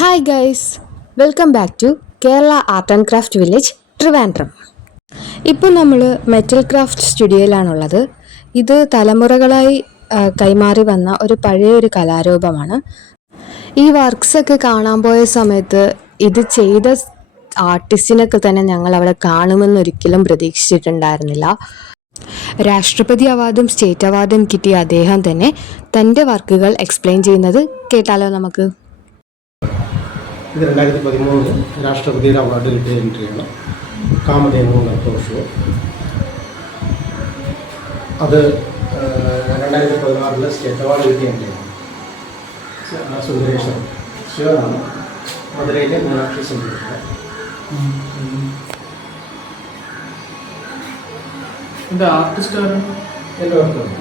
Hi guys, welcome back to Kerala art and craft village Trivandrum. ഇപ്പോൾ നമ്മൾ metal craft സ്റ്റുഡിയോയിലാണുള്ളത്. ഇത് തലമുറകളായി കൈമാറി വന്ന ഒരു പഴയൊരു കലാരൂപമാണ്. ഈ വർക്ക്സൊക്കെ കാണാൻ പോയ സമയത്ത് ഇത് ചെയ്ത ആർട്ടിസ്റ്റിനൊക്കെ തന്നെ ഞങ്ങൾ അവിടെ കാണുമെന്നൊരിക്കലും പ്രതീക്ഷിച്ചിട്ടുണ്ടായിരുന്നില്ല. രാഷ്ട്രപതി അവാർഡും സ്റ്റേറ്റ് അവാർഡും കിട്ടിയ അദ്ദേഹം തന്നെ തൻ്റെ വർക്കുകൾ എക്സ്പ്ലെയിൻ ചെയ്യുന്നത് കേട്ടാലോ നമുക്ക്. ഇത് 2013 രാഷ്ട്രപതിയുടെ അവാർഡ് കിട്ടിയ എൻട്രിയാണ്. കാമധേനു നൃത്തോത്സവം. അത് 2016 സ്റ്റേറ്റ് അവാർഡ് കിട്ടിയ എൻട്രിയാണ്. സുന്ദരേശ്വരൻ ശിവനാണ് മധുരയിലെ മീനാക്ഷി സുന്ദരേശ്വരൻ. എൻ്റെ ആർട്ടിസ്റ്റാണ് എൻ്റെ വർക്കാണ്.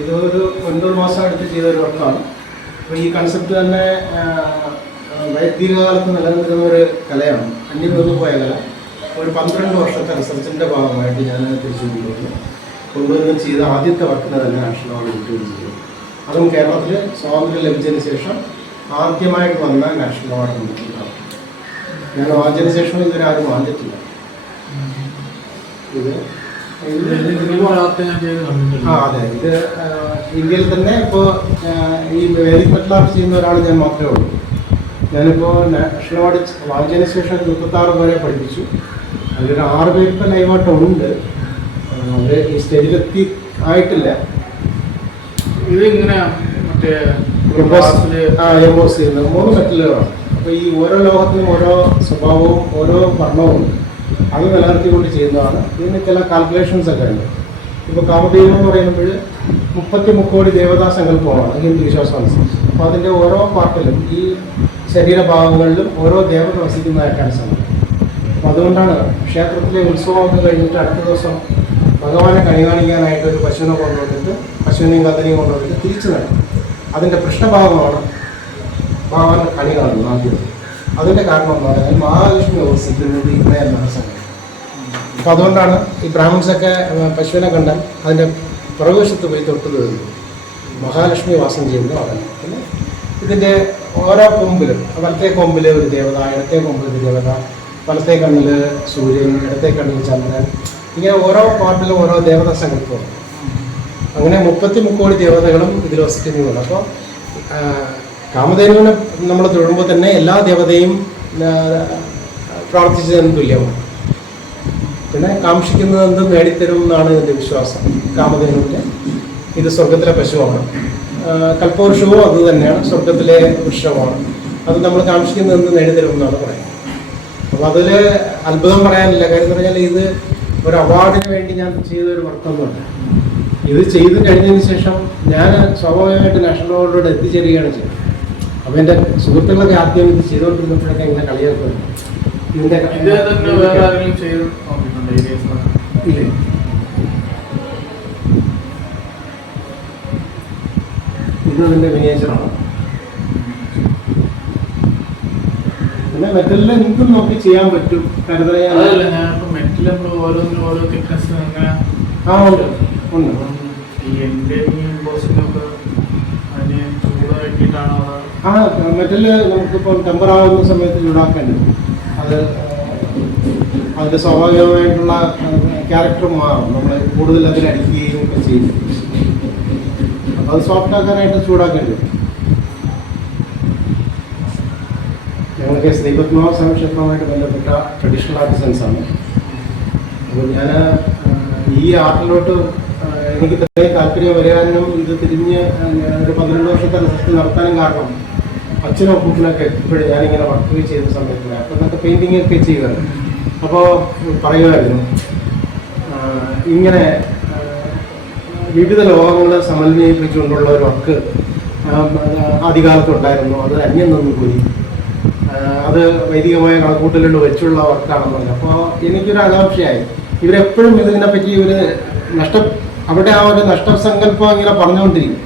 ഇതൊരു 9 മാസം അടുത്ത് ചെയ്തൊരു വർക്കാണ്. അപ്പോൾ ഈ കൺസെപ്റ്റ് തന്നെ ദീർഘകാലത്ത് നിലനിന്നിരുന്ന ഒരു കലയാണ്, അന്യം നിന്ന് പോയ കല. ഒരു 12 വർഷത്തെ റിസർച്ചിൻ്റെ ഭാഗമായിട്ട് ഞാൻ തിരിച്ചു കൊണ്ടുവന്ന് ചെയ്ത ആദ്യത്തെ വർക്കിന് തന്നെ നാഷണൽ അവാർഡ് കിട്ടുകയും ചെയ്തു. അതും കേരളത്തിൽ സ്വാതന്ത്ര്യം ലഭിച്ചതിന് ശേഷം ആദ്യമായിട്ട് വന്ന നാഷണൽ അവാർഡ് കിട്ടിയിട്ടാണ്. ഞാൻ വാങ്ങിച്ചതിന് ശേഷം ഇതുവരെ ആരും വാങ്ങിച്ചിട്ടില്ല. ഇത് അതെ, ഇത് ഇന്ത്യയിൽ തന്നെ ഇപ്പോൾ ഈ വേദിക് മെറ്റൽ ആർട്ട് ചെയ്യുന്ന ഒരാൾ ഞാൻ മാത്രമേ ഉള്ളൂ. ഞാനിപ്പോൾ നാഷണൽ അവാർഡ് വാങ്ങിച്ചതിന് ശേഷം 26 പേരെ പഠിപ്പിച്ചു. അതിലൊരു 6 പേര് ഇപ്പോൾ ലൈവായിട്ടുണ്ട്. അവർ ഈ സ്റ്റേജിലെത്തി ആയിട്ടില്ല. ഇത് ഇങ്ങനെയാണ് മറ്റേ എംബോസ് ചെയ്യുന്നത് 3 മെറ്റലുകളാണ്. അപ്പോൾ ഈ ഓരോ ലോകത്തിനും ഓരോ സ്വഭാവവും ഓരോ വർണ്ണവും അത് നിലനിർത്തിക്കൊണ്ട് ചെയ്യുന്നതാണ്. ഇതിന് ചില കാൽക്കുലേഷൻസ് ഒക്കെ ഉണ്ട്. ഇപ്പോൾ കാമധേനു എന്ന് പറയുമ്പോൾ 33 കോടി ദേവതാ സങ്കല്പമാണ് ഹിന്ദു വിശ്വാസം അനുസരിച്ച്. അപ്പോൾ അതിൻ്റെ ഓരോ പാർട്ടിലും ഈ ശരീരഭാഗങ്ങളിലും ഓരോ ദേവത വസിക്കുന്നതായിട്ടാണ് സങ്കല്പം. അപ്പോൾ അതുകൊണ്ടാണ് ക്ഷേത്രത്തിലെ ഉത്സവമൊക്കെ കഴിഞ്ഞിട്ട് അടുത്ത ദിവസം ഭഗവാനെ കണി കാണിക്കാനായിട്ട് ഒരു പശുവിനെ കൊണ്ടുവന്നിട്ട് പശുവിനെയും കത്തനെയും കൊണ്ടുവന്നിട്ട് തിരിച്ചു നടക്കും. അതിൻ്റെ പൃഷ്ഠഭാഗമാണ് ഭഗവാൻ കണി കാണുന്നത് ആദ്യം. അതിൻ്റെ കാരണം എന്ന് പറഞ്ഞാൽ മഹാലക്ഷ്മി വസിക്കുന്നത് ഇവിടെ എന്നാണ് സംഗതി. അപ്പോൾ അതുകൊണ്ടാണ് ഈ ബ്രാഹ്മിൻസൊക്കെ പശുവിനെ കണ്ടാൽ അതിൻ്റെ പുറകുവശത്ത് പോയി തൊട്ട് തീർന്നു മഹാലക്ഷ്മി വാസം ചെയ്യുന്ന അവിടെ. പിന്നെ ഇതിൻ്റെ ഓരോ കൊമ്പിലും വലത്തെ കൊമ്പിൽ ഒരു ദേവത, ഇടത്തെ കൊമ്പിൽ ഒരു ദേവത, വലത്തെ കണ്ണിൽ സൂര്യൻ, ഇടത്തെ കണ്ണിൽ ചന്ദ്രൻ, ഇങ്ങനെ ഓരോ പാർട്ടിലും ഓരോ ദേവതാ സങ്കല്പമാണ്. അങ്ങനെ 33 കോടി ദേവതകളും ഇതിൽ വസിക്കുന്നതാണ്. അപ്പോൾ കാമധേനുവിനെ നമ്മൾ തൊഴുമ്പോൾ തന്നെ എല്ലാ ദേവതയും പ്രാർത്ഥിച്ചതിന് തുല്യമാണ്. പിന്നെ കാക്ഷിക്കുന്നതെന്തും നേടിത്തരും എന്നാണ് ഇതിൻ്റെ വിശ്വാസം. കാമധേനുവിൻ്റെ ഇത് സ്വർഗത്തിലെ പശുവാണ്. കൽപ്പവൃക്ഷവും അത് തന്നെയാണ്, സ്വർഗത്തിലെ വൃക്ഷമാണ്. അത് നമ്മൾ കാക്ഷിക്കുന്നതെന്ത് നേടിത്തരും എന്നാണ് പറയുന്നത്. അപ്പോൾ അതിൽ അത്ഭുതം പറയാനില്ല. കാര്യം എന്ന് പറഞ്ഞാൽ ഇത് ഒരു അവാർഡിന് വേണ്ടി ഞാൻ ചെയ്തൊരു വർക്കൊന്നുമല്ല. ഇത് ചെയ്ത് കഴിഞ്ഞതിന് ശേഷം ഞാൻ സ്വാഭാവികമായിട്ട് നാഷണൽ അവാർഡിലൂടെ എത്തിച്ചേരുകയാണ് ചെയ്യുന്നത്. അപ്പോൾ എൻ്റെ സുഹൃത്തുക്കളൊക്കെ ആദ്യം ഇത് ചെയ്തുകൊണ്ടിരുന്നപ്പോഴൊക്കെ ഇങ്ങനെ കളിയാക്കുന്നു. ഇതിൻ്റെ ഇല്ലേ, ഇത് അതിൻ്റെ മിനിയേച്ചറാണ്. പിന്നെ മെറ്റലിൽ എന്തും നോക്കി ചെയ്യാൻ പറ്റും. മെറ്റല് നമുക്കിപ്പോൾ ടെമ്പർ ആവുന്ന സമയത്ത് ചൂടാക്കേണ്ടത്. അത് അതിൻ്റെ സ്വാഭാവികമായിട്ടുള്ള ക്യാരക്ടർ മാറും. നമ്മൾ കൂടുതൽ അതിലടിക്കുകയും ഒക്കെ ചെയ്യും. അപ്പോൾ അത് സോഫ്റ്റ് ആക്കാനായിട്ട് ചൂടാക്കേണ്ടി വരും. ഞങ്ങൾക്ക് ശ്രീപത്മനാഭ സ്വാമി ക്ഷേത്രവുമായിട്ട് ബന്ധപ്പെട്ട ട്രഡീഷണൽ ആർട്ടിസൻസാണ്. അപ്പോൾ ഞാൻ ഈ ആർട്ടിലോട്ട് എനിക്ക് ഇത്രയും താല്പര്യം വരാനും ഇത് തിരിഞ്ഞ് ഒരു 12 വർഷത്തെ റിസർച്ച് നടത്താനും കാരണം അച്ഛനും അപ്പൂപ്പനൊക്കെ എപ്പോഴും ഞാനിങ്ങനെ വർക്ക് ചെയ്യുന്ന സമയത്ത് അപ്പം എന്നൊക്കെ പെയിൻറ്റിങ് ഒക്കെ ചെയ്യുമായിരുന്നു. അപ്പോൾ പറയുമായിരുന്നു ഇങ്ങനെ വിവിധ ലോകങ്ങളെ സമന്വയിപ്പിച്ചുകൊണ്ടുള്ള ഒരു വർക്ക് ആദ്യകാലത്തുണ്ടായിരുന്നു. അത് അന്യം നിന്ന് പോയി. അത് വൈദികമായ കണക്കൂട്ടലുകൾ വെച്ചുള്ള വർക്കാണെന്ന് പറഞ്ഞു. അപ്പോൾ എനിക്കൊരു ആകാംക്ഷയായി. ഇവരെപ്പോഴും ഇതിനെപ്പറ്റി അവിടെ ആ ഒരു നഷ്ടസങ്കല്പം ഇങ്ങനെ പറഞ്ഞുകൊണ്ടിരിക്കും.